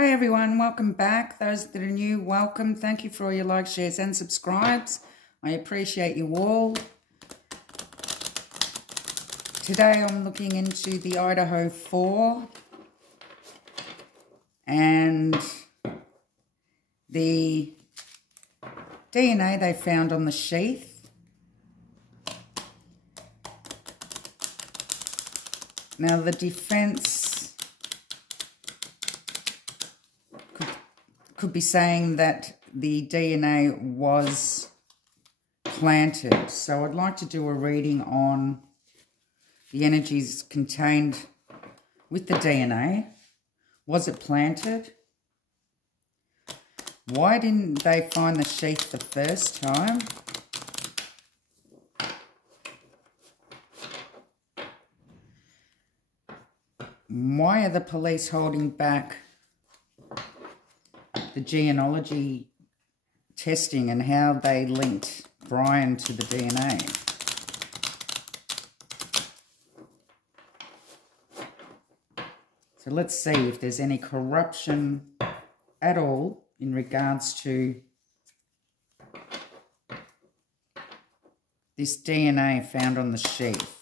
Hi everyone, welcome back. Those that are new, welcome. Thank you for all your likes, shares and subscribes. I appreciate you all. Today I'm looking into the Idaho4 and the DNA they found on the sheath. Now the defense could be saying that the DNA was planted. So I'd like to do a reading on the energies contained with the DNA. Was it planted? Why didn't they find the sheath the first time? Why are the police holding back the genealogy testing and how they linked Bryan to the DNA? So let's see if there's any corruption at all in regards to this DNA found on the sheath.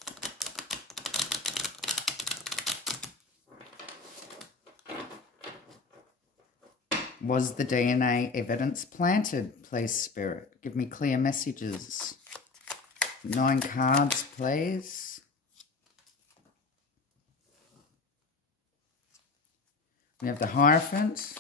Was the DNA evidence planted, please, Spirit? Give me clear messages. 9 cards, please. We have the Hierophant.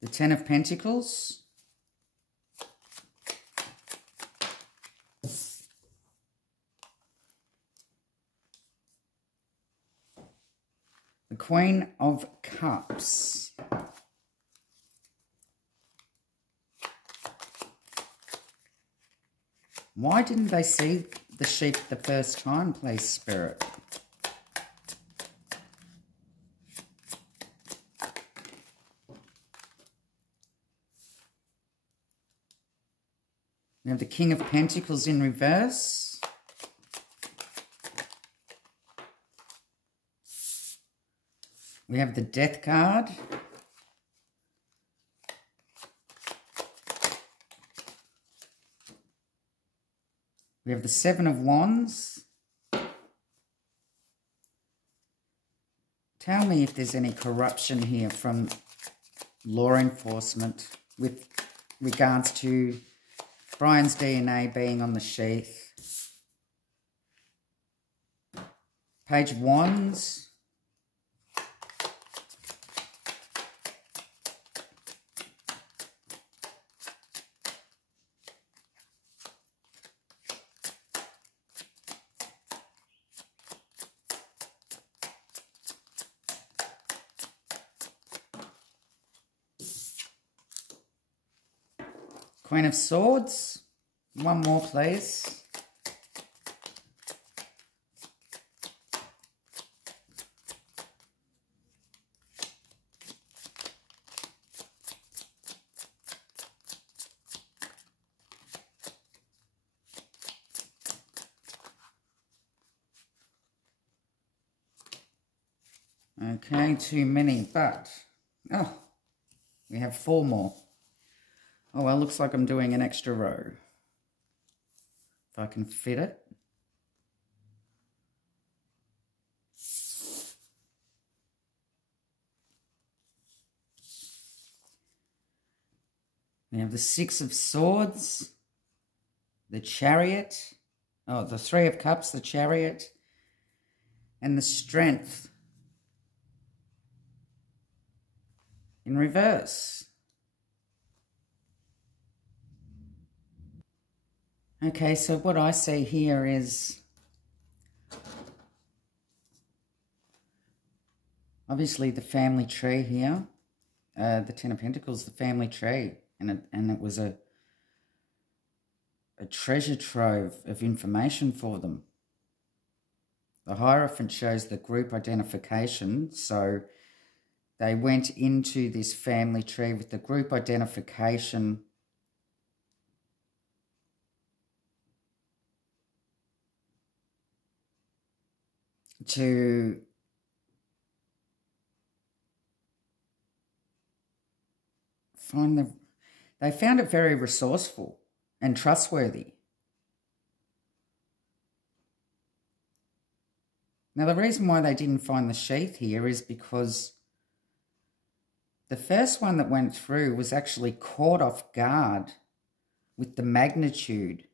The 10 of Pentacles. The Queen of Cups. Why didn't they see the sheep the first time, please, Spirit? We have the King of Pentacles in reverse. We have the Death card. We have the 7 of Wands. Tell me if there's any corruption here from law enforcement with regards to Bryan's DNA being on the sheath. Page of Wands. Queen of Swords. One more, please. Okay, too many, but we have 4 more. Oh, well, looks like I'm doing an extra row. If I can fit it. We have the 6 of Swords, the Chariot, the 3 of Cups, the Chariot, and the Strength in reverse. Okay, so what I see here is obviously the family tree here, the 10 of Pentacles, the family tree, and it was a treasure trove of information for them. The Hierophant shows the group identification, so they went into this family tree with the group identification to they found it very resourceful and trustworthy. Now, the reason why they didn't find the sheath here is because the first one that went through was actually caught off guard with the magnitude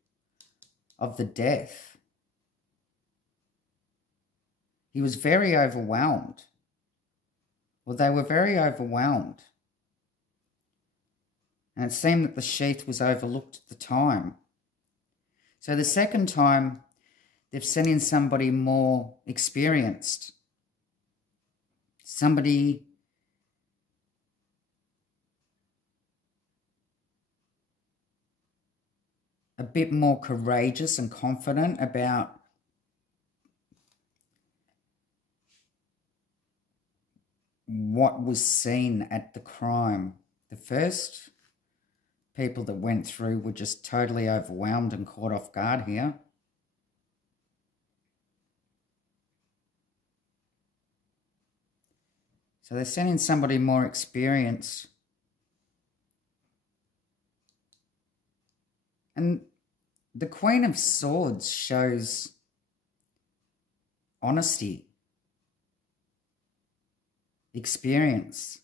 of the death. He was very overwhelmed. Well, they were very overwhelmed. And it seemed that the sheath was overlooked at the time. So the second time, they've sent in somebody more experienced. Somebody a bit more courageous and confident about what was seen at the crime. The first people that went through were just totally overwhelmed and caught off guard here. So they're sending somebody more experienced. And the Queen of Swords shows honesty, experience.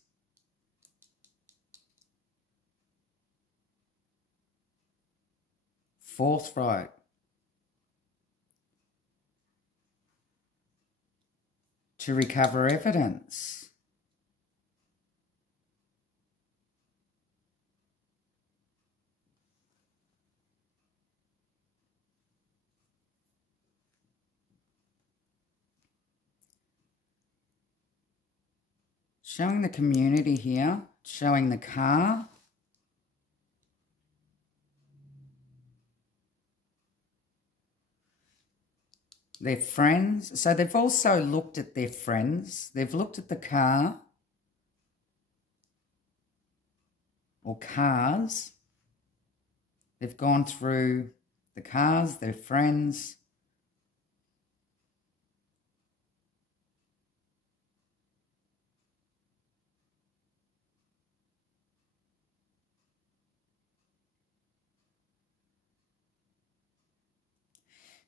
Forthright. To recover evidence. Showing the community here, showing the car. Their friends. So they've also looked at their friends. They've looked at the car or cars. They've gone through the cars, their friends.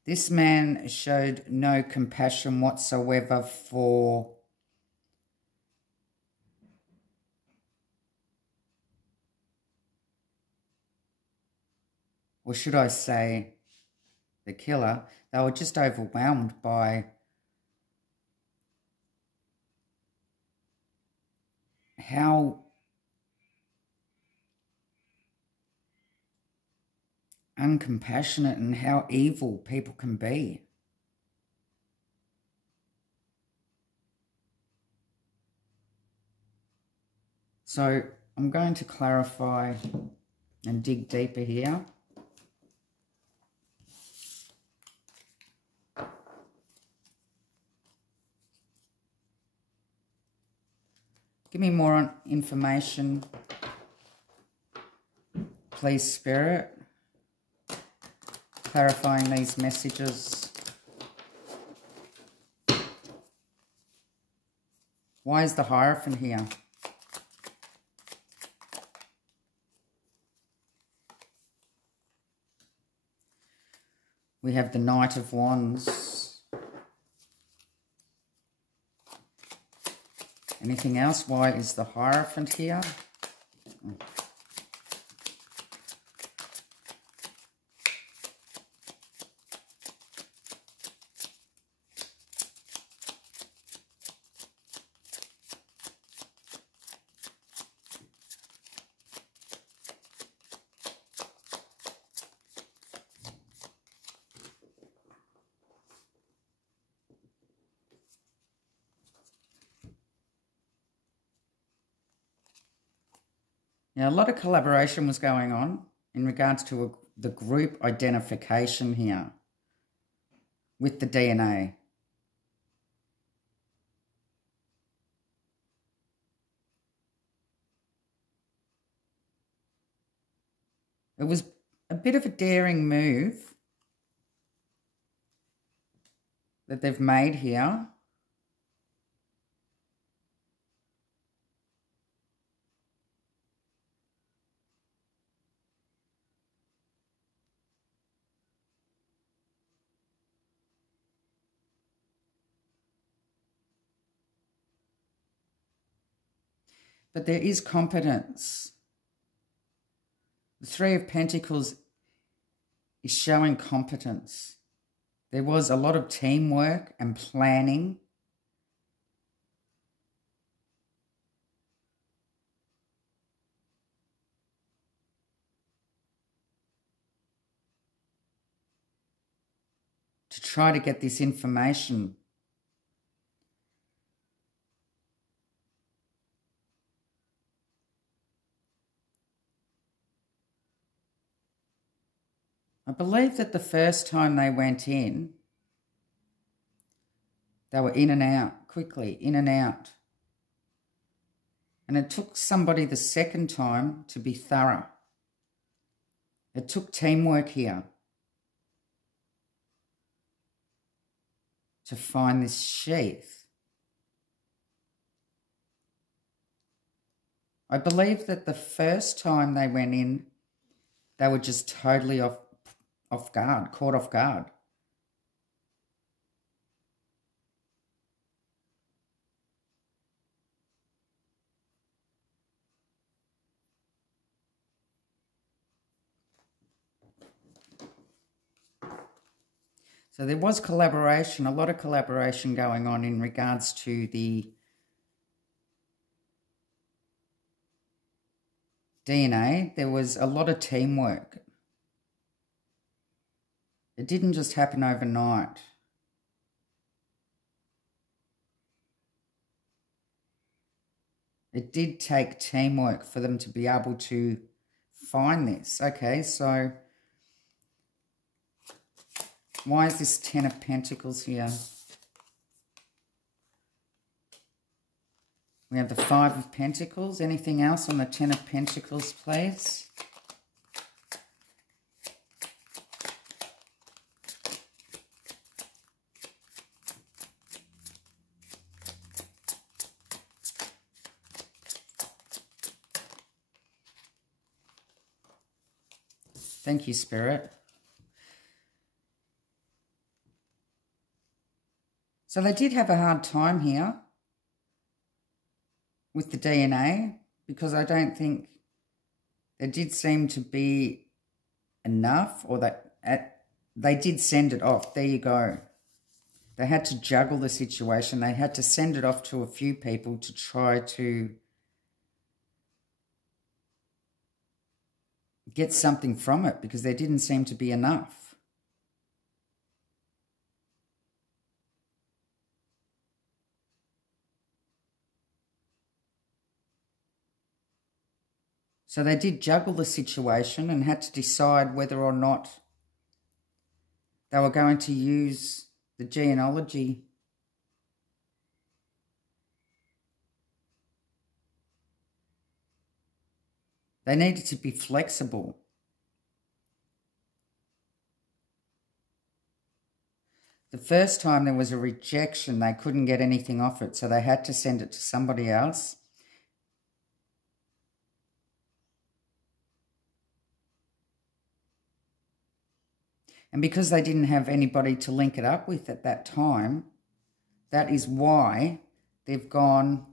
This man showed no compassion whatsoever for or should I say the killer. They were just overwhelmed by how uncompassionate and how evil people can be. So I'm going to clarify and dig deeper here. Give me more information, please, Spirit. Clarifying these messages. Why is the Hierophant here? We have the Knight of Wands. Anything else? Why is the Hierophant here? Now, a lot of collaboration was going on in regards to the group identification here with the DNA. It was a bit of a daring move that they've made here. But there is competence. The Three of Pentacles is showing competence. There was a lot of teamwork and planning. To try to get this information. I believe that the first time they went in, they were in and out, quickly, in and out. And it took somebody the second time to be thorough. It took teamwork here to find this sheath. I believe that the first time they went in, they were just totally off guard, caught off guard. So there was collaboration, a lot of collaboration going on in regards to the DNA. There was a lot of teamwork. It didn't just happen overnight. It did take teamwork for them to be able to find this. Okay, so why is this Ten of Pentacles here? We have the Five of Pentacles. Anything else on the Ten of Pentacles, please? Thank you, Spirit. So they did have a hard time here with the DNA, because I don't think there did seem to be enough, or that they did send it off. There you go. They had to juggle the situation. They had to send it off to a few people to try to get something from it, because there didn't seem to be enough. So they did juggle the situation and had to decide whether or not they were going to use the genealogy. They needed to be flexible. The first time there was a rejection, they couldn't get anything off it, so they had to send it to somebody else. And because they didn't have anybody to link it up with at that time, that is why they've gone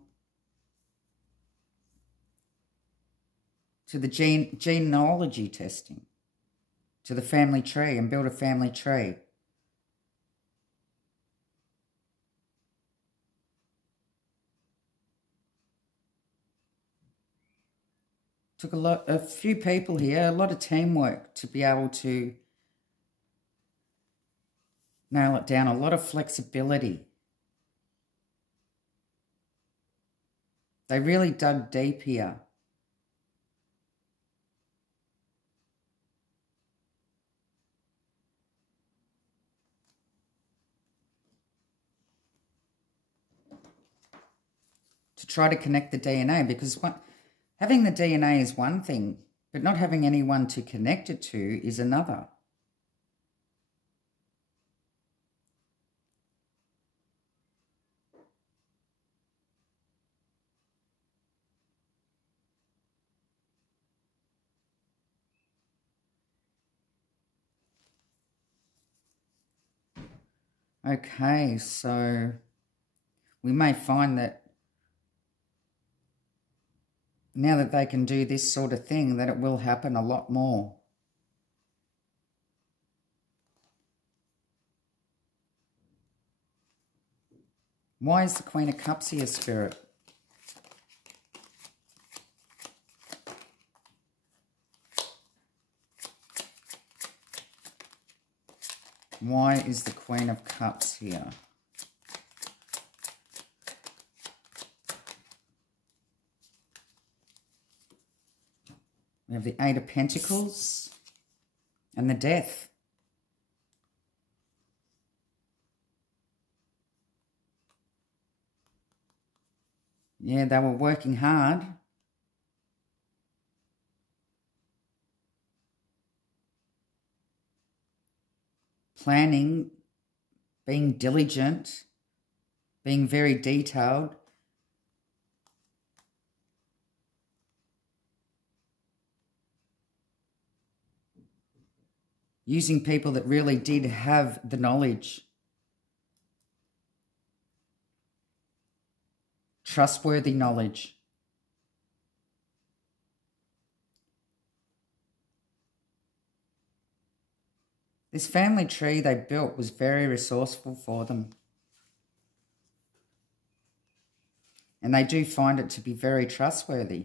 to the genealogy testing, to the family tree, and build a family tree. Took a few people here, a lot of teamwork to be able to nail it down, a lot of flexibility. They really dug deep here. To try to connect the DNA, because having the DNA is one thing, but not having anyone to connect it to is another. Okay, so we may find that now that they can do this sort of thing, that it will happen a lot more. Why is the Queen of Cups here, Spirit? Why is the Queen of Cups here? We have the Eight of Pentacles and the Death. Yeah, they were working hard. Planning, being diligent, being very detailed. Using people that really did have the knowledge. Trustworthy knowledge. This family tree they built was very resourceful for them. And they do find it to be very trustworthy.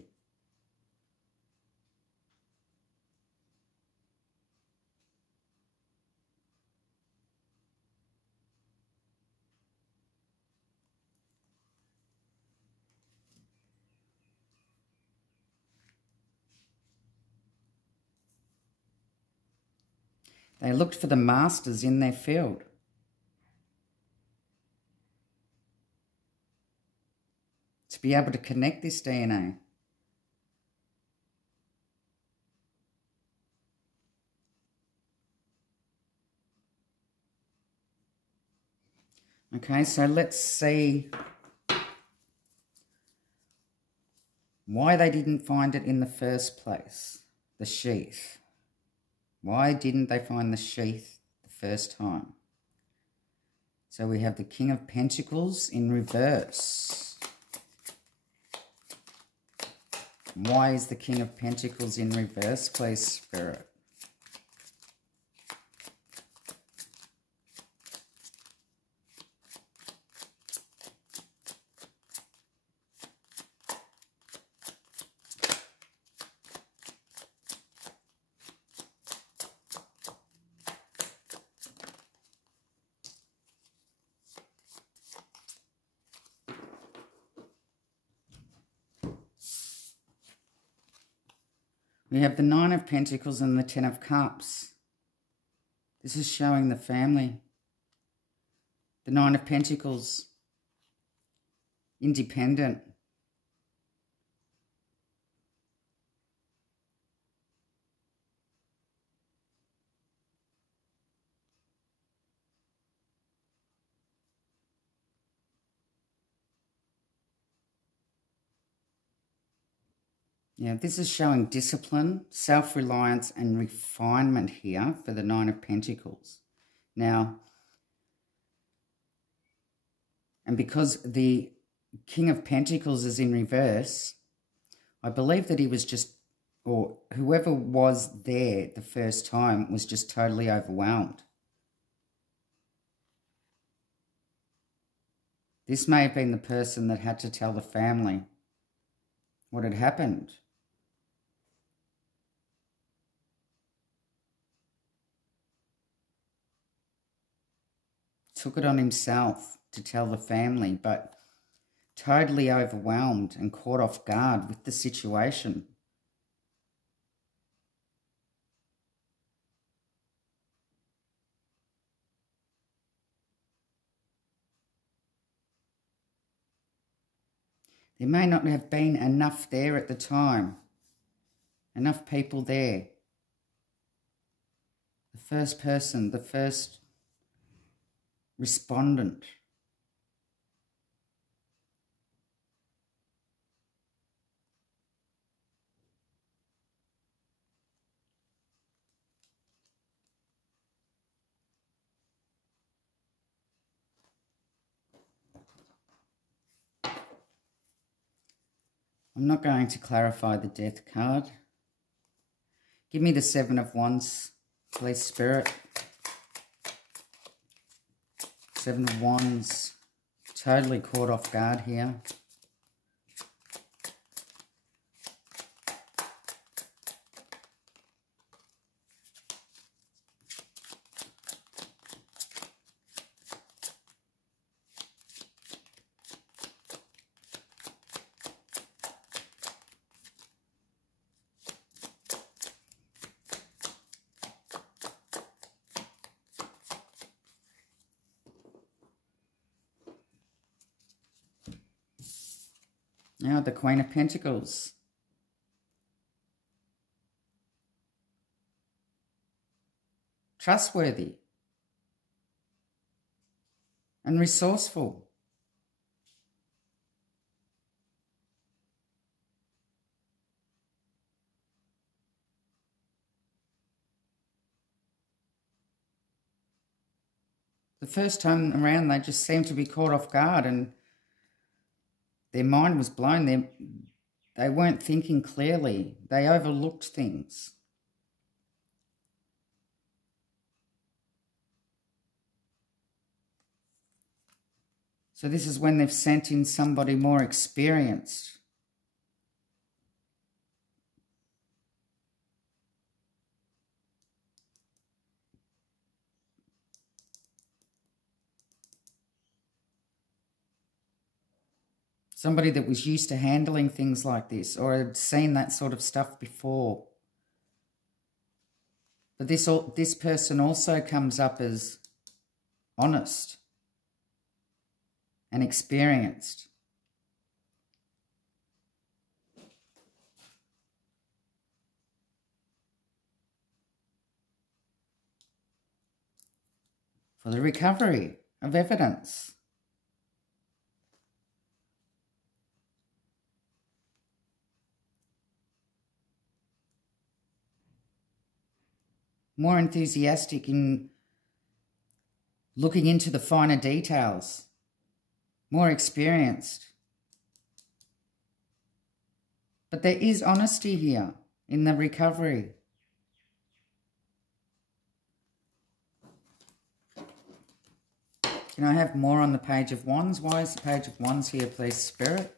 They looked for the masters in their field. To be able to connect this DNA. Okay, so let's see why they didn't find it in the first place, the sheath. Why didn't they find the sheath the first time? So we have the King of Pentacles in reverse. Why is the King of Pentacles in reverse, please, Spirit? We have the Nine of Pentacles and the Ten of Cups. This is showing the family. The Nine of Pentacles, independent. Yeah, this is showing discipline, self-reliance and refinement here for the Nine of Pentacles. Now, and because the King of Pentacles is in reverse, I believe that he was just, or whoever was there the first time was just totally overwhelmed. This may have been the person that had to tell the family what had happened. Took it on himself to tell the family, but totally overwhelmed and caught off guard with the situation. There may not have been enough there at the time, enough people there. The first person, the first respondent. I'm not going to clarify the Death card. Give me the Seven of Wands, please, Spirit. Seven of Wands. Totally caught off guard here. Now the Queen of Pentacles. Trustworthy and resourceful. The first time around, they just seemed to be caught off guard and their mind was blown. They weren't thinking clearly. They overlooked things. So this is when they've sent in somebody more experienced. Somebody that was used to handling things like this or had seen that sort of stuff before. But this person also comes up as honest and experienced. For the recovery of evidence. More enthusiastic in looking into the finer details. More experienced. But there is honesty here in the recovery. Can I have more on the Page of Wands? Why is the Page of Wands here, please, Spirit?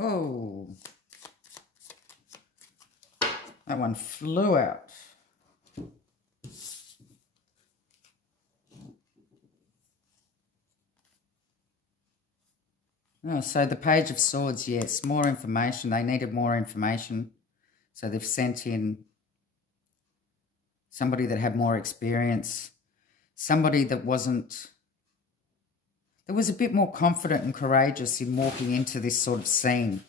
Oh, that one flew out. Oh, so the Page of Swords, yes, more information. They needed more information. So they've sent in somebody that had more experience, somebody that was a bit more confident and courageous in walking into this sort of scene.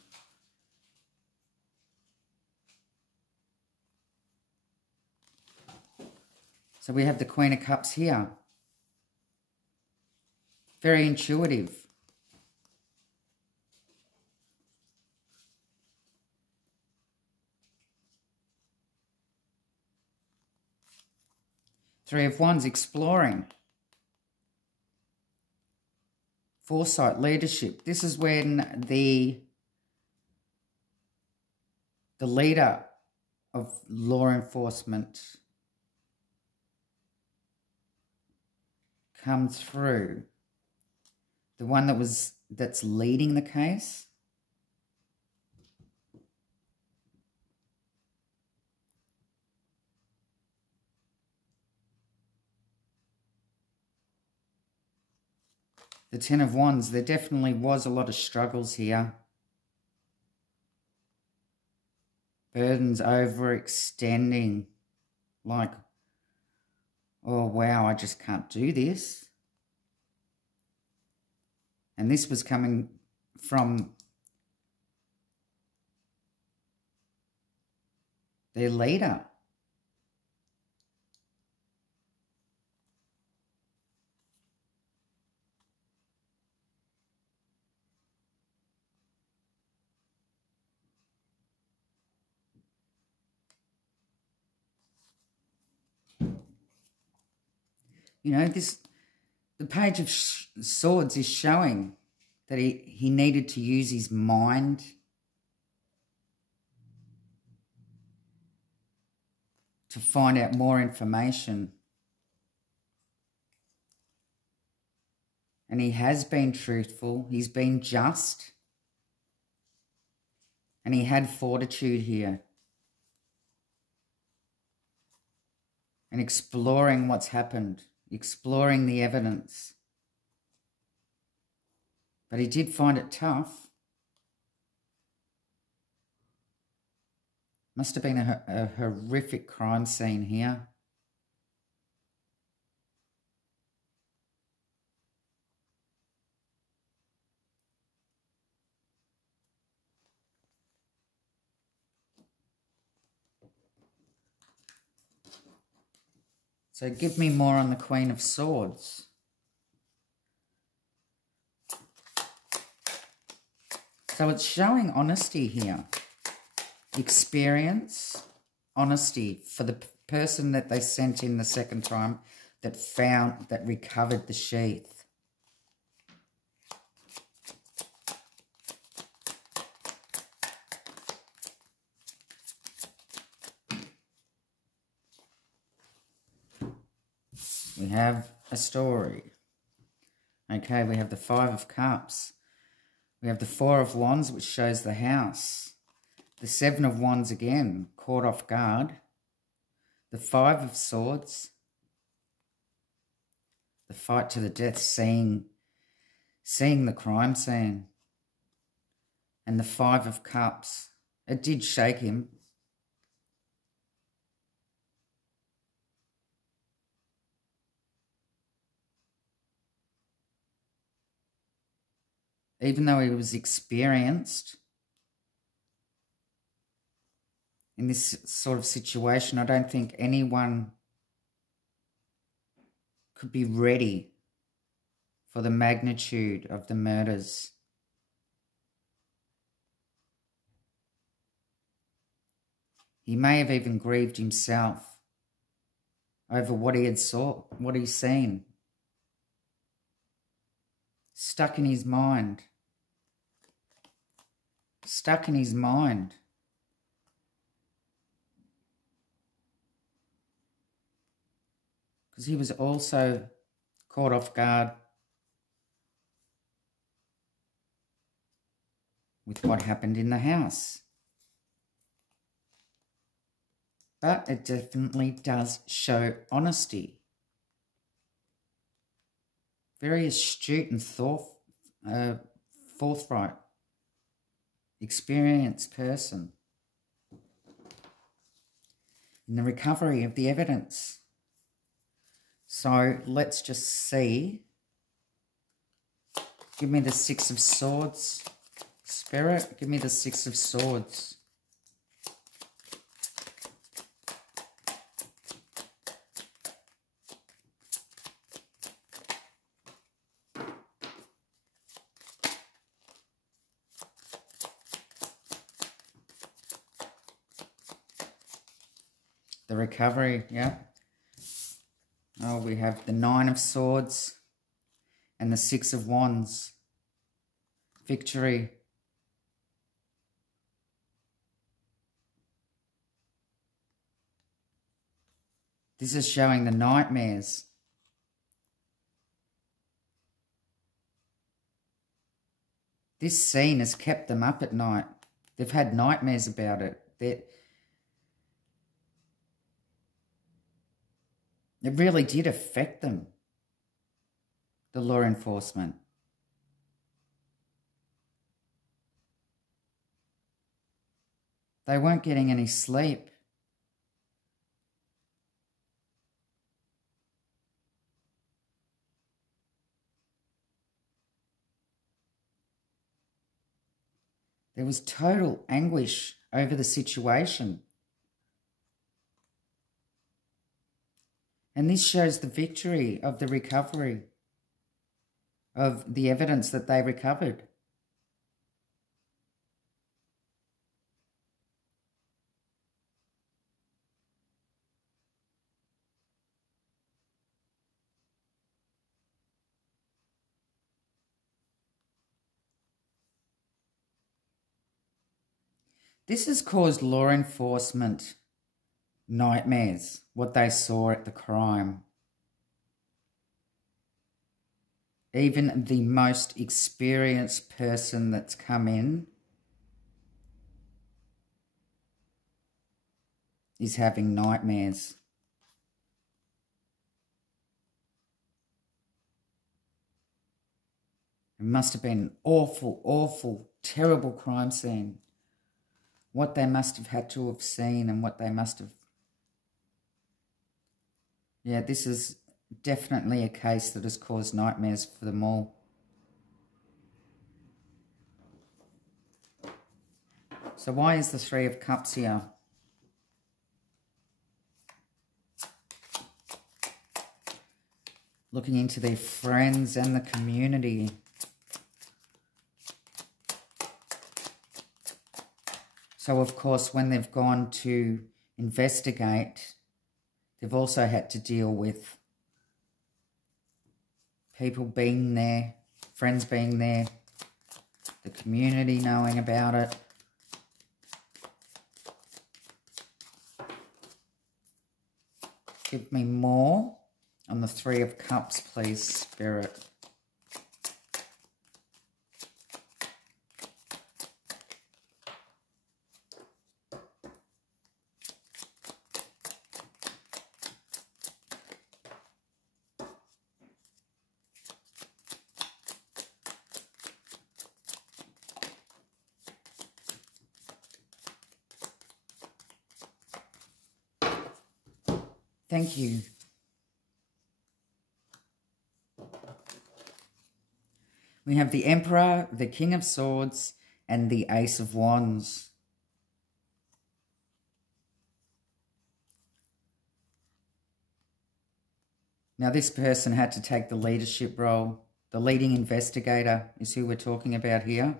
So we have the Queen of Cups here. Very intuitive. Three of Wands, exploring. Foresight, leadership. This is when the leader of law enforcement comes through. The one that's leading the case. The Ten of Wands, there definitely was a lot of struggles here. Burdens overextending. Like, oh wow, I just can't do this. And this was coming from their leader. You know, the Page of Swords is showing that he needed to use his mind to find out more information. And he has been truthful. He's been just. And he had fortitude here. And exploring what's happened. Exploring the evidence. But he did find it tough. Must have been a horrific crime scene here. So give me more on the Queen of Swords. So it's showing honesty here. Experience, honesty for the person that they sent in the second time that recovered the sheath. We have a story. Okay, we have the Five of Cups. We have the Four of Wands, which shows the house. The Seven of Wands again, caught off guard. The Five of Swords. The fight to the death, seeing the crime scene. And the Five of Cups. It did shake him. Even though he was experienced in this sort of situation, I don't think anyone could be ready for the magnitude of the murders. He may have even grieved himself over what he had saw, what he's seen. Stuck in his mind. Stuck in his mind. Because he was also caught off guard with what happened in the house. But it definitely does show honesty. Very astute and forthright, experienced person in the recovery of the evidence. So let's just see. Give me the Six of Swords. Spirit, give me the Six of Swords. The recovery, yeah. Oh, we have the Nine of Swords and the Six of Wands. Victory. This is showing the nightmares. This scene has kept them up at night. They've had nightmares about it. It really did affect them, the law enforcement. They weren't getting any sleep. There was total anguish over the situation. And this shows the victory of the recovery of the evidence that they recovered. This has caused law enforcement nightmares, what they saw at the crime. Even the most experienced person that's come in is having nightmares. It must have been an awful, awful, terrible crime scene. What they must have had to have seen and what they must have... Yeah, this is definitely a case that has caused nightmares for them all. So why is the Three of Cups here? Looking into their friends and the community. So, of course, when they've gone to investigate, they've also had to deal with people being there, friends being there, the community knowing about it. Give me more on the Three of Cups, please, Spirit. Thank you. We have the Emperor, the King of Swords, and the Ace of Wands. Now, this person had to take the leadership role. The leading investigator is who we're talking about here.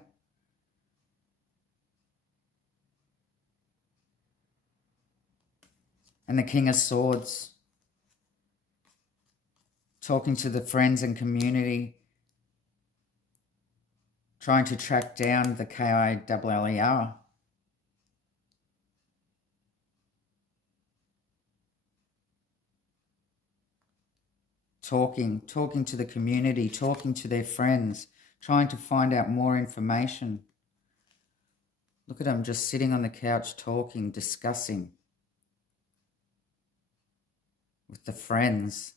And the King of Swords, talking to the friends and community, trying to track down the KILLER. Talking to the community, talking to their friends, trying to find out more information. Look at them just sitting on the couch talking, discussing with the friends.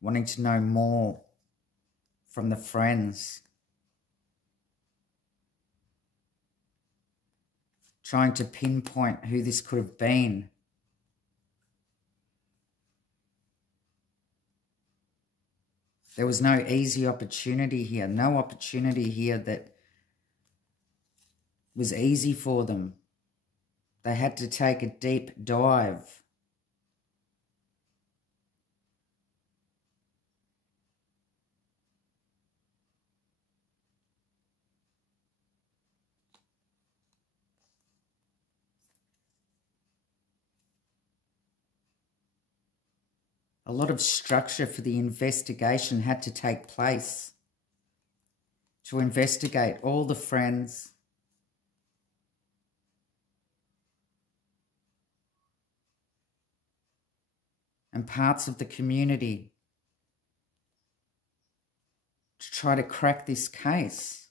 Wanting to know more from the friends. Trying to pinpoint who this could have been. There was no easy opportunity here. No opportunity here that was easy for them. They had to take a deep dive. A lot of structure for the investigation had to take place to investigate all the friends, and parts of the community to try to crack this case.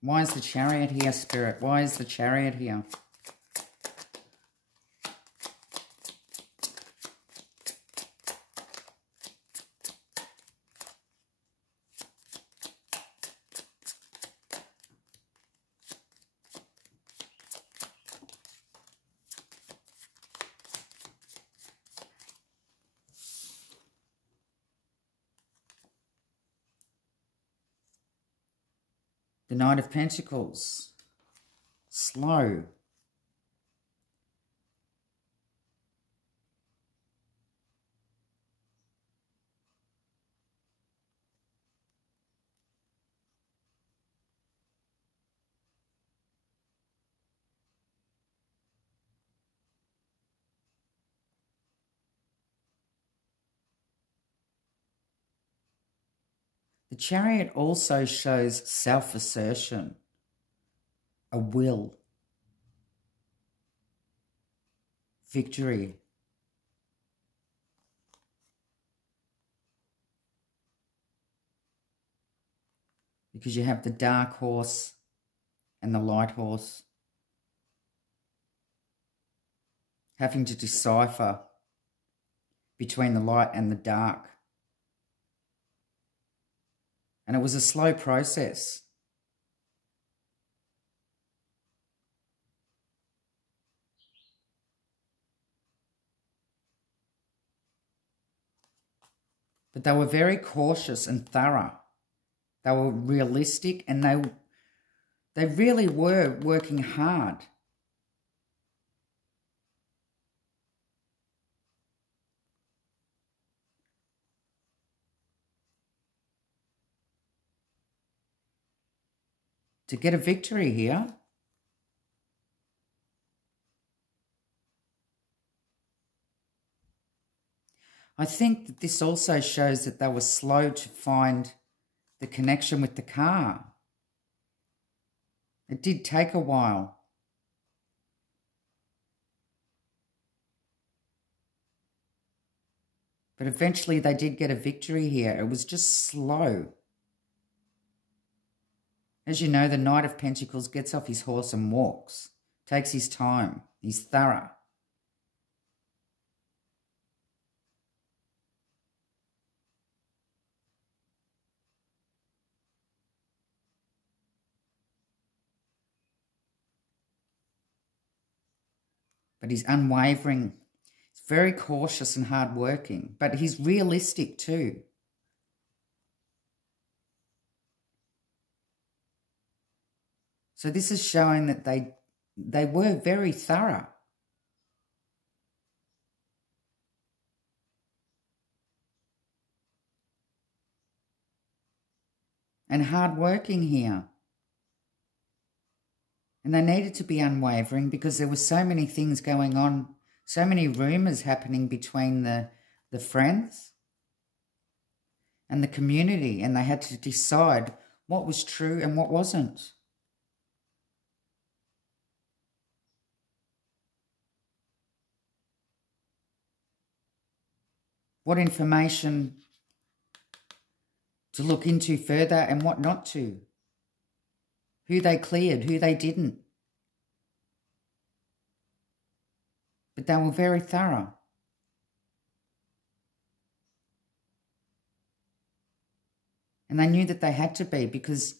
Why is the Chariot here, Spirit? Why is the Chariot here? The Knight of Pentacles. Slow. Chariot also shows self-assertion, a will, victory. Because you have the dark horse and the light horse having to decipher between the light and the dark. And it was a slow process. But they were very cautious and thorough. They were realistic, and they really were working hard. To get a victory here. I think that this also shows that they were slow to find the connection with the car. It did take a while. But eventually they did get a victory here. It was just slow. As you know, the Knight of Pentacles gets off his horse and walks. Takes his time. He's thorough. But he's unwavering. He's very cautious and hardworking. But he's realistic too. So this is showing that they were very thorough. And hardworking here. And they needed to be unwavering because there were so many things going on, so many rumours happening between the friends and the community, and they had to decide what was true and what wasn't. What information to look into further and what not to. Who they cleared, who they didn't. But they were very thorough. And they knew that they had to be because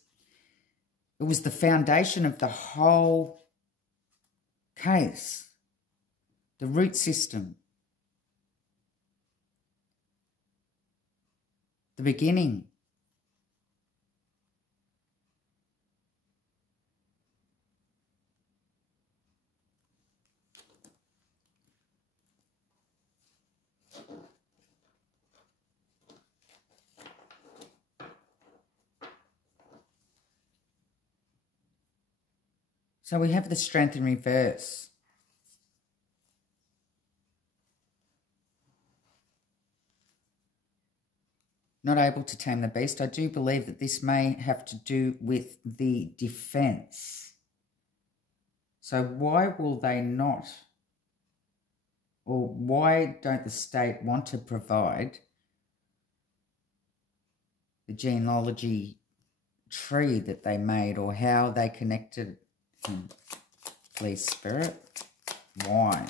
it was the foundation of the whole case. The root system. The beginning. So we have the Strength in reverse. Not able to tame the beast. I do believe that this may have to do with the defense. So why will they not, or why don't the state want to provide the genealogy tree that they made, or how they connected? Please, Spirit, why?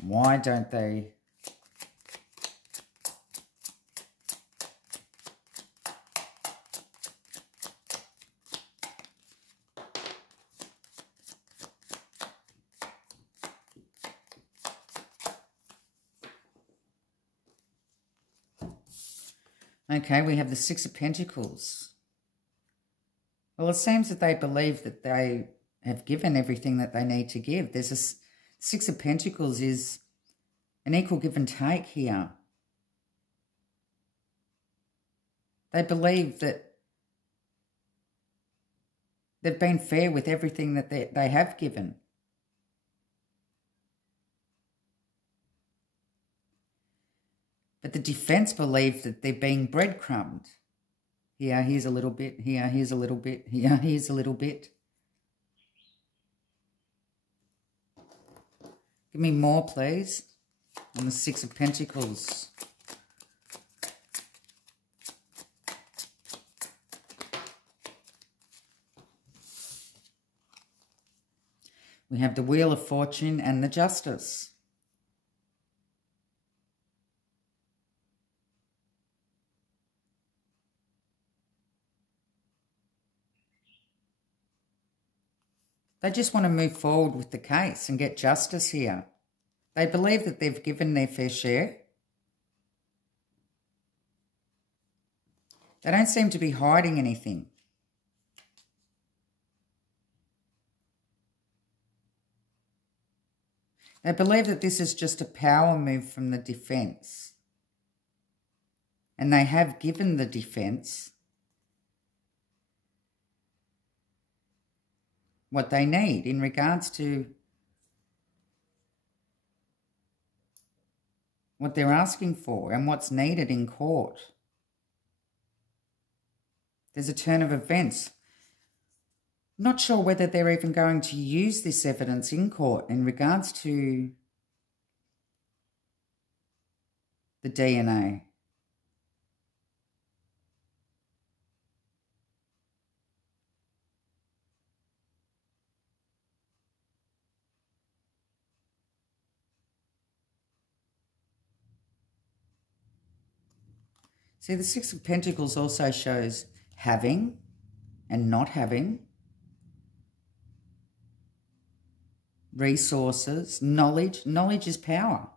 Why don't they? Okay, we have the Six of Pentacles. Well, it seems that they believe that they have given everything that they need to give. There's a Six of Pentacles is an equal give and take here. They believe that they've been fair with everything that they have given. But the defense believe that they're being breadcrumbed. Here, here's a little bit. Here, here's a little bit. Here, here's a little bit. Give me more, please. On the Six of Pentacles. We have the Wheel of Fortune and the Justice. They just want to move forward with the case and get justice here. They believe that they've given their fair share. They don't seem to be hiding anything. They believe that this is just a power move from the defense. And they have given the defense what they need in regards to what they're asking for and what's needed in court. There's a turn of events. Not sure whether they're even going to use this evidence in court in regards to the DNA. See, the Six of Pentacles also shows having and not having, resources, knowledge. Knowledge is power.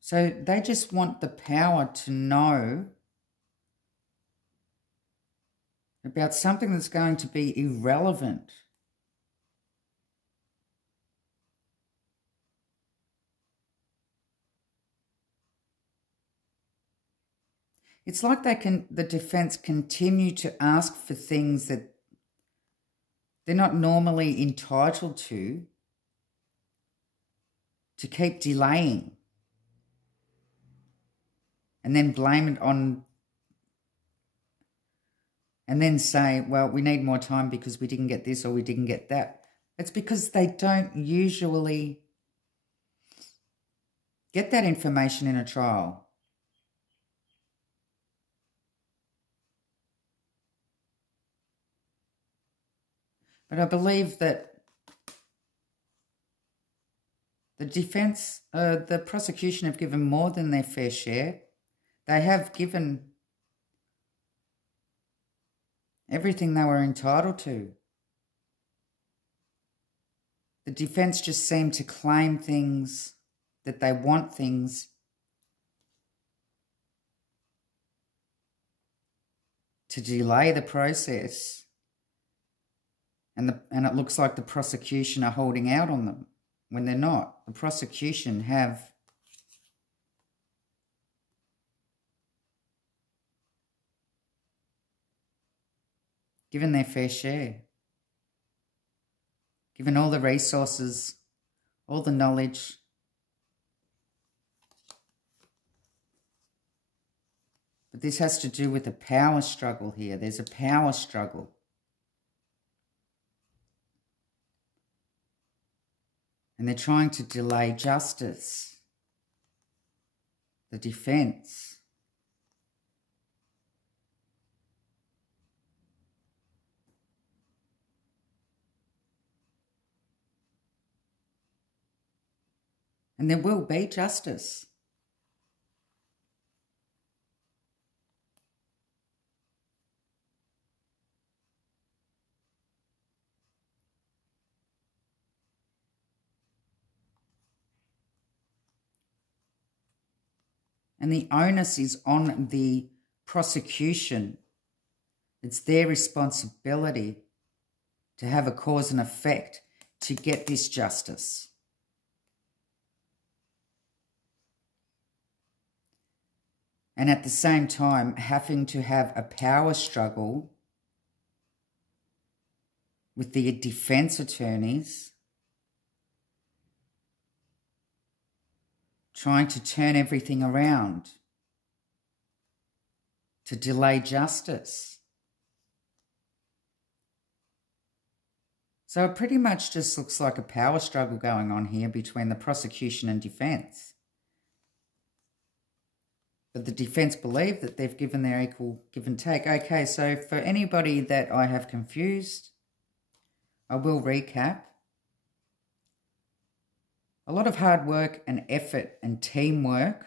So they just want the power to know about something that's going to be irrelevant. It's like the defense continue to ask for things that they're not normally entitled to keep delaying. And then blame it on, and then say, well, we need more time because we didn't get this or we didn't get that. It's because they don't usually get that information in a trial. But I believe that the defense, the prosecution have given more than their fair share. They have given everything they were entitled to. The defense just seem to claim things, that they want things to delay the process. And it looks like the prosecution are holding out on them when they're not. The prosecution have given their fair share, given all the resources, all the knowledge. But this has to do with a power struggle here. There's a power struggle. And they're trying to delay justice, the defense. And there will be justice. And the onus is on the prosecution. It's their responsibility to have a cause and effect to get this justice. And at the same time, having to have a power struggle with the defense attorneys trying to turn everything around to delay justice. So it pretty much just looks like a power struggle going on here between the prosecution and defense. But the defense believe that they've given their equal give and take. Okay, so for anybody that I have confused, I will recap. A lot of hard work and effort and teamwork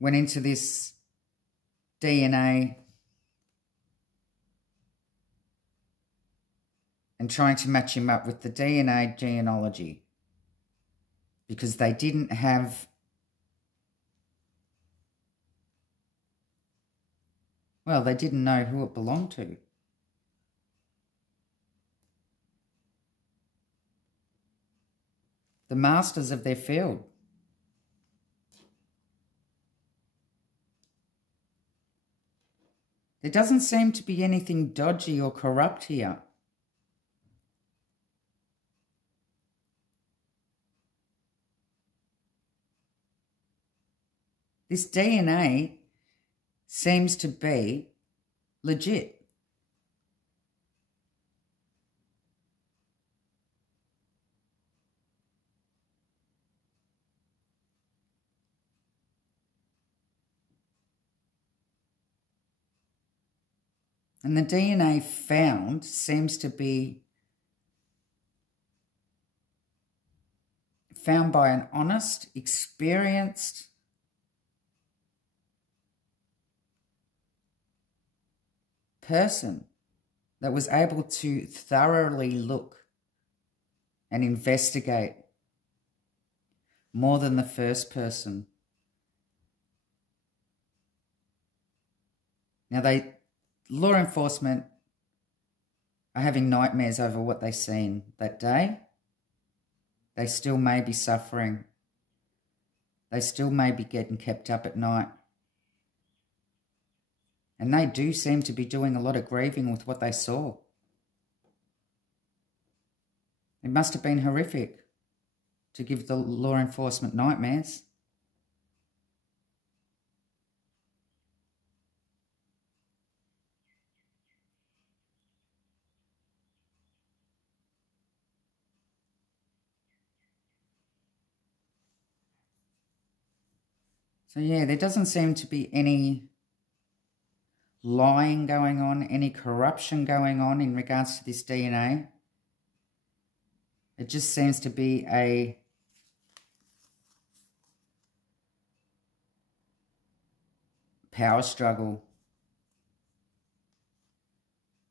went into this DNA and trying to match him up with the DNA genealogy, because they didn't have, well, they didn't know who it belonged to. The masters of their field. There doesn't seem to be anything dodgy or corrupt here. This DNA seems to be legit. And the DNA found seems to be found by an honest, experienced person that was able to thoroughly look and investigate more than the first person. Now, law enforcement are having nightmares over what they seen that day. They still may be suffering. They still may be getting kept up at night. And they do seem to be doing a lot of grieving with what they saw. It must have been horrific to give the law enforcement nightmares. So yeah, there doesn't seem to be any lying going on, any corruption going on in regards to this DNA. It just seems to be a power struggle.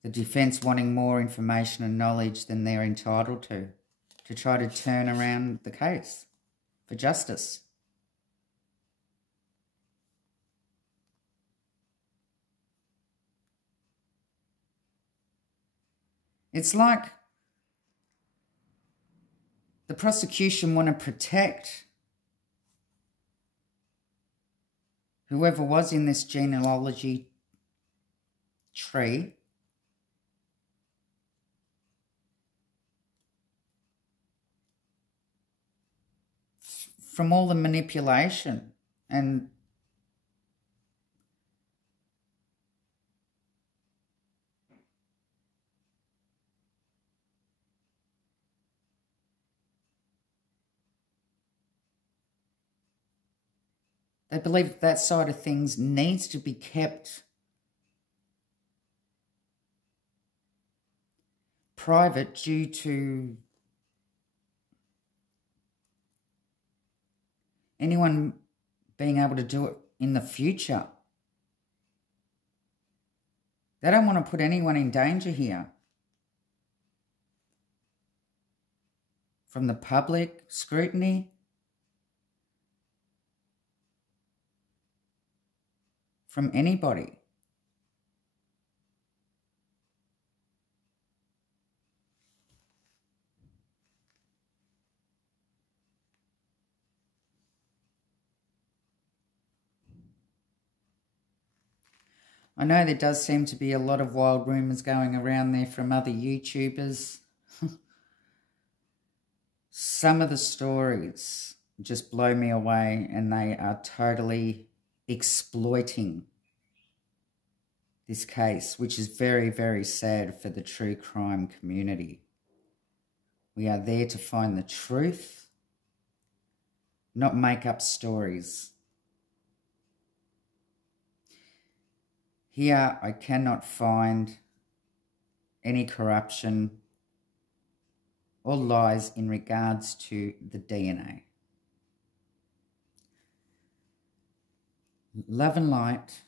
The defense wanting more information and knowledge than they're entitled to try to turn around the case for justice. It's like the prosecution want to protect whoever was in this genealogy tree from all the manipulation and they believe that side of things needs to be kept private due to anyone being able to do it in the future. They don't want to put anyone in danger here. From the public scrutiny, from anybody. I know there does seem to be a lot of wild rumours going around there from other YouTubers. Some of the stories just blow me away, and they are totally exploiting this case, which is very, very sad for the true crime community. We are there to find the truth, not make up stories. Here, I cannot find any corruption or lies in regards to the DNA. Love and light.